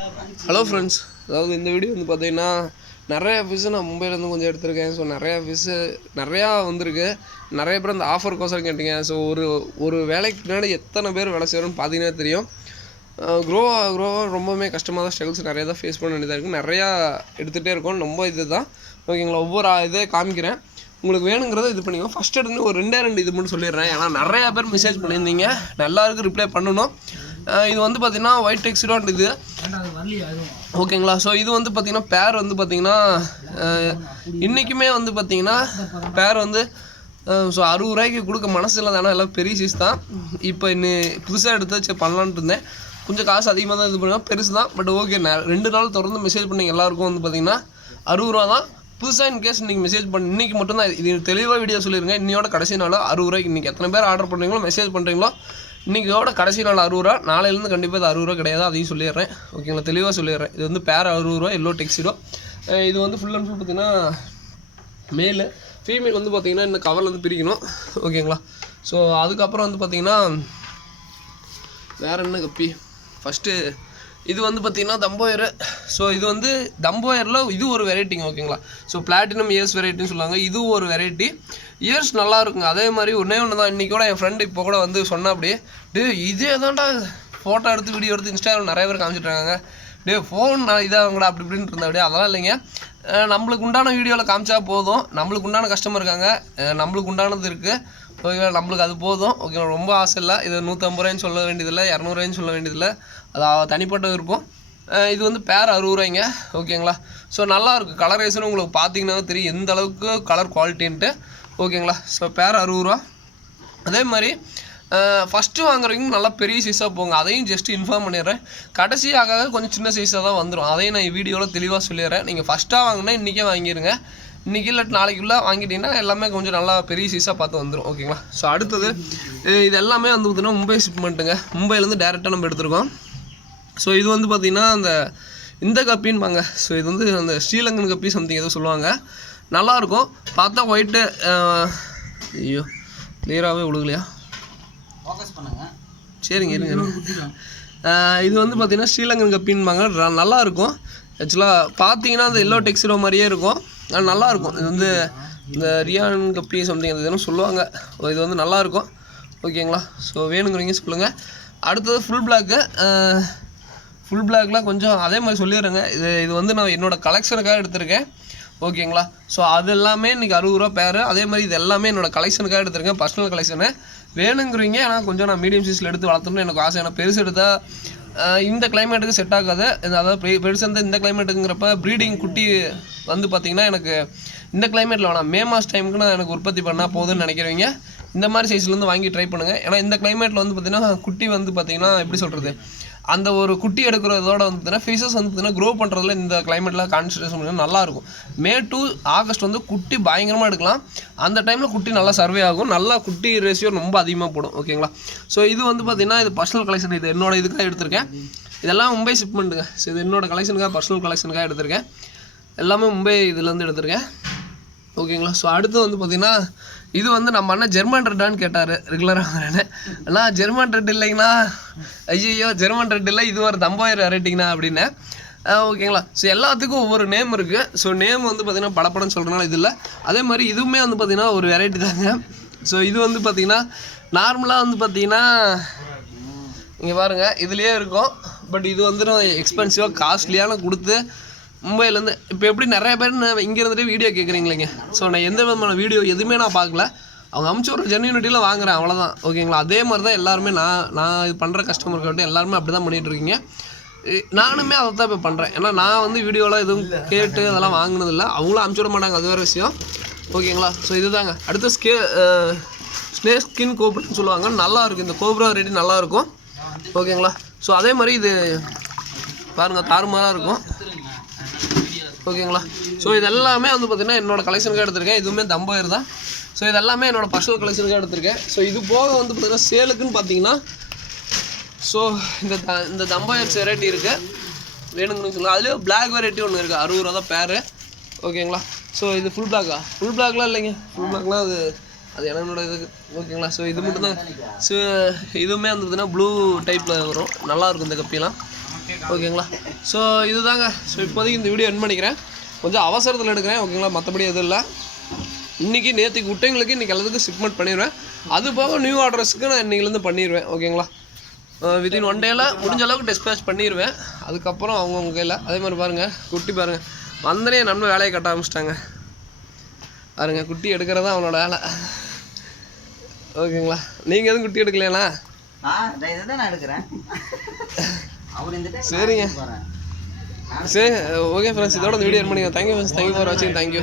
Hello friends, அதாவது இந்த video வந்து பார்த்தீங்கன்னா நிறையா ஃபிஷ்ஷு நான் மும்பையிலேருந்து கொஞ்சம் எடுத்திருக்கேன். ஸோ நிறையா ஃபிஷ்ஷு நிறையா வந்திருக்கு. நிறைய பேர் அந்த ஆஃபருக்கோசரம் கேட்டீங்க. ஸோ ஒரு வேலைக்கு பின்னாடி எத்தனை பேர் வேலை செய்யணும்னு பார்த்தீங்கன்னா தெரியும். க்ரோ ரொம்பவுமே கஷ்டமாக தான், ஸ்ட்ரகிள்ஸ் நிறையா தான் ஃபேஸ் பண்ண வேண்டியதாக இருக்குது. நிறையா எடுத்துகிட்டே இருக்கோம். ரொம்ப இது தான் ஓகேங்களா. ஒவ்வொரு இதே காமிக்கிறேன், உங்களுக்கு வேணுங்கிறத இது பண்ணிக்கோ. ஃபஸ்ட் எடுத்து ஒரு ரெண்டு இது மட்டும் சொல்லிடுறேன். ஏன்னா நிறையா பேர் மெசேஜ் பண்ணியிருந்தீங்க, எல்லாருக்கும் ரிப்ளை பண்ணணும். இது வந்து பார்த்தீங்கன்னா ஒயிட் டெக்ஸ்டோன்ட் இது ஓகேங்களா. ஸோ இது வந்து பார்த்தீங்கன்னா பேர் வந்து பார்த்தீங்கன்னா இன்றைக்குமே வந்து பார்த்தீங்கன்னா பேர் வந்து ஸோ 60 ரூபாய்க்கு கொடுக்க மனசு இல்லை தானே, எல்லாம் பெரிய சைஸ் தான். இப்போ இன்னும் புதுசாக எடுத்து சரி பண்ணலான்ட்டு இருந்தேன். கொஞ்சம் காசு அதிகமாக தான் இது பண்ணுவேன், பெருசு தான். பட் ஓகே, 2 நாள் தொடர்ந்து மெசேஜ் பண்ணிங்க எல்லாருக்கும் வந்து பார்த்தீங்கன்னா 60 ரூபா தான். புதுசாக இன்கேஸ் இன்றைக்கி மெசேஜ் பண்ணி இன்றைக்கி மட்டும்தான் இது தெளிவாக வீடியோ சொல்லிடுங்க. இன்னையோட கடைசி நாள் 60 ரூபாய்க்கு. இன்றைக்கி எத்தனை பேர் ஆர்டர் பண்ணுறீங்களோ மெசேஜ் பண்ணுறீங்களோ இன்றைக்கியோட கடைசி நாள் 60 ரூபா. நாளையிலேருந்து கண்டிப்பாக இது 60 ரூபா கிடையாது, அதையும் சொல்லிடுறேன் ஓகேங்களா. தெளிவாக சொல்லிடுறேன். இது வந்து பேர் 60 ரூபா, எல்லோ டெக்ஸிடோ. இது வந்து ஃபுல் அண்ட் ஃபுல் பார்த்திங்கன்னா மேலு. ஃபீமேல் வந்து பார்த்திங்கன்னா இந்த கவரில் வந்து பிரிக்கணும் ஓகேங்களா. ஸோ அதுக்கப்புறம் வந்து பார்த்திங்கன்னா வேறு என்ன கப்பி. ஃபஸ்ட்டு இது வந்து பார்த்திங்கன்னா தம்போயர். ஸோ இது வந்து தம்போயரில் இது ஒரு வெரைட்டிங்க ஓகேங்களா. ஸோ பிளாட்டினம் இயர்ஸ் வெரைட்டின்னு சொல்லுவாங்க. இது ஒரு வெரைட்டி. இயர்ஸ் நல்லா இருக்குங்க. அதே மாதிரி ஒன்றே தான். இன்றைக்கி கூட என் ஃப்ரெண்டு இப்போ கூட வந்து சொன்னால் அப்படியே இதே தான்டா ஃபோட்டோ எடுத்து வீடியோ எடுத்து இன்ஸ்டாகிராம் நிறைய பேர் காமிச்சிட்ருக்காங்க. ஃபோன் இதாகங்கடா அப்படி இப்படின்னு இருந்தா அப்படியே. அதெல்லாம் இல்லைங்க, நம்மளுக்கு உண்டான வீடியோவில் காமிச்சா போதும். நம்மளுக்கு உண்டான கஸ்டமர் இருக்காங்க, நம்மளுக்கு உண்டானது இருக்குது ஓகேங்களா. நம்மளுக்கு அது போதும் ஓகேங்களா. ரொம்ப ஆசை இல்லை. இது 150 ரூபாய்ன்னு சொல்ல வேண்டியதில்லை, 200 ரூபாய்ன்னு சொல்ல வேண்டியதில்லை. அது தனிப்பட்ட விருப்பம். இது வந்து பேர் 60 ரூபாய்ங்க ஓகேங்களா. ஸோ நல்லாயிருக்கும். கலர் ரேஷனும் உங்களுக்கு பார்த்தீங்கன்னா தெரியும் எந்த அளவுக்கு கலர் குவாலிட்டின்ட்டு ஓகேங்களா. ஸோ பேர் 60 ரூபா. அதே மாதிரி ஃபஸ்ட்டு வாங்குறவங்க நல்லா பெரிய சைஸாக போங்க, அதையும் ஜஸ்ட்டு இன்ஃபார்ம் பண்ணிடுறேன். கடைசி ஆக கொஞ்சம் சின்ன சைஸாக தான் வந்துடும், அதையும் நான் வீடியோவில் தெளிவாக சொல்லிடுறேன். நீங்கள் ஃபஸ்ட்டாக வாங்கினா இன்றைக்கே வாங்கிடுங்க. இன்றைக்கி இல்லை நாளைக்குள்ளே வாங்கிட்டீங்கன்னா எல்லாமே கொஞ்சம் நல்லா பெரிய சைஸாக பார்த்து வந்துடும் ஓகேங்களா. ஸோ அடுத்தது இது எல்லாமே வந்து பார்த்திங்கன்னா மும்பை ஷிப்மெண்ட்டுங்க. மும்பையிலேருந்து டேரெக்டாக நம்ம எடுத்துருக்கோம். ஸோ இது வந்து பார்த்திங்கன்னா இந்த கப்பின்பாங்க. ஸோ இது வந்து அந்த ஸ்ரீலங்கன் கப்பி சம்திங் ஏதோ சொல்லுவாங்க. நல்லாயிருக்கும் பார்த்தா. ஒயிட்டு ஐயோ கிளியராகவே விழுகலையா, சரிங்க இருங்க. இது வந்து பார்த்திங்கன்னா ஸ்ரீலங்கன் கப்பின்பாங்க. நல்லாயிருக்கும் ஆக்சுவலாக. பார்த்தீங்கன்னா அந்த எல்லோ டெக்ஸிடோ மாதிரியே இருக்கும், அது நல்லாயிருக்கும். இது வந்து இந்த ரியான் கப்பி சம்திங் அது எதுவும் சொல்லுவாங்க. இது வந்து நல்லாயிருக்கும் ஓகேங்களா. ஸோ வேணுங்கிறீங்க சொல்லுங்கள். அடுத்தது ஃபுல் பிளாக்கு. ஃபுல் பிளாக்லாம் கொஞ்சம் அதே மாதிரி சொல்லிடுறேங்க. இது வந்து நான் என்னோடய கலெக்ஷனுக்காக எடுத்திருக்கேன் ஓகேங்களா. ஸோ அது எல்லாமே இன்றைக்கி 60 ரூபா பேர். அதே மாதிரி இது எல்லாமே என்னோடய கலெக்ஷனுக்காக எடுத்திருக்கேன், பர்சனல் கலெக்ஷனு. வேணுங்கிறீங்க. ஆனால் கொஞ்சம் நான் மீடியம் சைஸில் எடுத்து வளர்த்தணும்னு எனக்கு ஆசை. ஏன்னா பெருசு எடுத்தால் இந்த கிளைமேட்டுக்கு செட் ஆகாது. அதாவது பெருசு வந்து இந்த கிளைமேட்டுங்கிறப்ப ப்ரீடிங் குட்டி வந்து பார்த்திங்கன்னா எனக்கு இந்த கிளைமேட்டில் வேணாம், மே மாதம் டைமுக்கு நான் எனக்கு உற்பத்தி பண்ணால் போதுன்னு நினைக்கிறவங்க இந்த மாதிரி சைஸ்லேருந்து வாங்கி ட்ரை பண்ணுங்கள். ஏன்னா இந்த கிளைமேட்டில் வந்து பார்த்திங்கன்னா குட்டி வந்து பார்த்திங்கன்னா எப்படி சொல்கிறது, அந்த ஒரு குட்டி எடுக்கிறதோட வந்து பார்த்தீங்கன்னா ஃபிஷஸ் வந்து பார்த்தீங்கன்னா க்ரோ பண்ணுறதுல இந்த கிளைமேட்டில் கான்சன்ட்ரேஷன் பண்ணி நல்லாயிருக்கும். மே டு ஆகஸ்ட் வந்து குட்டி பயங்கரமாக எடுக்கலாம். அந்த டைமில் குட்டி நல்லா சர்வே ஆகும், நல்லா குட்டி ரேஷியோ ரொம்ப அதிகமாக போடும் ஓகேங்களா. ஸோ இது வந்து பார்த்திங்கன்னா இது பர்சனல் கலெக்ஷன். இது என்னோடய இதுக்காக எடுத்திருக்கேன். இதெல்லாம் மும்பை ஷிப்மெண்ட்டுங்க. ஸோ இது என்னோடய கலெக்ஷனுக்காக பர்சனல் கலெக்ஷனுக்காக எடுத்திருக்கேன். எல்லாமே மும்பை இதுலேருந்து எடுத்திருக்கேன் ஓகேங்களா. ஸோ அடுத்து வந்து பார்த்திங்கன்னா இது வந்து நம்ம அண்ணன் ஜெர்மன் ரெட்டான்னு கேட்டார் ரெகுலராக வாங்குறேன்னு. அண்ணா ஜெர்மன் ரெட் இல்லைங்கண்ணா, ஐயோ ஜெர்மன் ரெட் இல்லை, இது ஒரு தம்போயர் வெரைட்டிங்கண்ணா அப்படின்னு ஓகேங்களா. ஸோ எல்லாத்துக்கும் ஒவ்வொரு நேம் இருக்குது. ஸோ நேம் வந்து பார்த்திங்கன்னா படப்படன்னு சொல்கிறனால இது இல்லை. அதே மாதிரி இதுவுமே வந்து பார்த்திங்கன்னா ஒரு வெரைட்டி தாங்க. ஸோ இது வந்து பார்த்திங்கன்னா நார்மலாக வந்து பார்த்திங்கன்னா இங்கே பாருங்கள் இதுலேயே இருக்கும். பட் இது வந்து நான் எக்ஸ்பென்சிவாக காஸ்ட்லியான கொடுத்து மும்பையிலேருந்து இப்போ எப்படி நிறைய பேர் இங்கே இருந்துகிட்டே வீடியோ கேட்குறீங்களேங்க. ஸோ நான் எந்த விதமான வீடியோ எதுவுமே நான் பார்க்கல, அவங்க அமுச்சு ஒரு ஜென்யூனிட்டியில் வாங்குறேன் அவ்வளோதான் ஓகேங்களா. அதே மாதிரி தான் எல்லாருமே நான் இது பண்ணுற கஸ்டமருக்கு வந்து எல்லாருமே அப்படி தான் பண்ணிகிட்ருக்கீங்க. நானுமே அதை தான் இப்போ பண்ணுறேன். ஏன்னா நான் வந்து வீடியோலாம் எதுவும் கேட்டு அதெல்லாம் வாங்கினதில்லை, அவங்களும் அமுச்சு விட மாட்டாங்க, அது வேறு விஷயம் ஓகேங்களா. ஸோ இது தாங்க. அடுத்த ஸ்னேக் ஸ்கின் கோப்ரான்னு சொல்லுவாங்க. நல்லாயிருக்கும் இந்த கோப்ரா வெரைட்டி, நல்லாயிருக்கும் ஓகேங்களா. ஸோ அதே மாதிரி இது பாருங்கள் தாறுமாறாக இருக்கும் ஓகேங்களா. ஸோ இது எல்லாமே வந்து பார்த்திங்கன்னா என்னோடய கலெக்ஷனுக்காக எடுத்திருக்கேன். இதுவுமே தம்போயர் தான். ஸோ இது எல்லாமே என்னோடய பர்சனல் கலெக்ஷனுக்காக எடுத்திருக்கேன். ஸோ இது போக வந்து பார்த்திங்கன்னா சேலுக்குன்னு பார்த்தீங்கன்னா ஸோ இந்த தம்போயர்ஸ் வெரைட்டி இருக்குது, வேணுங்கன்னு சொல்லலாம். அதுலேயும் பிளாக் வெரைட்டி ஒன்று இருக்குது, 60 ரூபா தான் பேர் ஓகேங்களா. ஸோ இது ஃபுல் பிளாக்லாம் இல்லைங்க. ஃபுல் பிளாக்லாம் அது என்னோட இதுக்கு ஓகேங்களா. ஸோ இது மட்டும்தான். ஸோ இதுவுமே வந்து பார்த்திங்கன்னா ப்ளூ டைப்பில் வரும், நல்லாயிருக்கும் இந்த கப்பிலாம். ஓகேங்களா. ஸோ இதுதாங்க. ஸோ இப்போதைக்கு இந்த வீடியோ என் பண்ணிக்கிறேன். கொஞ்சம் அவசரத்தில் எடுக்கிறேன் ஓகேங்களா, மற்றபடி எதுவும் இல்லை. இன்றைக்கி நேற்றுக்கு விட்டவங்களுக்கு இன்றைக்கி எல்லாத்துக்கும் ஷிப்மெண்ட் பண்ணிடுவேன். அது போக நியூ ஆர்டர்ஸுக்கு நான் இன்றைக்கிலேருந்து பண்ணிடுவேன் ஓகேங்களா. வித்தின் 1 டேயில் முடிஞ்ச அளவுக்கு டிஸ்பேச் பண்ணிடுவேன். அதுக்கப்புறம் அவங்கவுங்க கையில் அதே மாதிரி பாருங்கள், குட்டி பாருங்கள் வந்தனே நம்ம வேலையை கட்ட ஆரம்பிச்சிட்டாங்க பாருங்க. குட்டி எடுக்கிறதா அவனோட வேலை ஓகேங்களா. நீங்கள் எதுவும் குட்டி எடுக்கலையா? நான் எடுக்கிறேன். சரிங்க, சரி ஓகே ஃப்ரெண்ட்ஸ், இதோட இந்த வீடியோ என் பண்ணிங்க. தேங்க்யூ ஃப்ரெண்ட்ஸ், தேங்க்யூ ஃபார் வாட்சிங், தேங்க்யூ.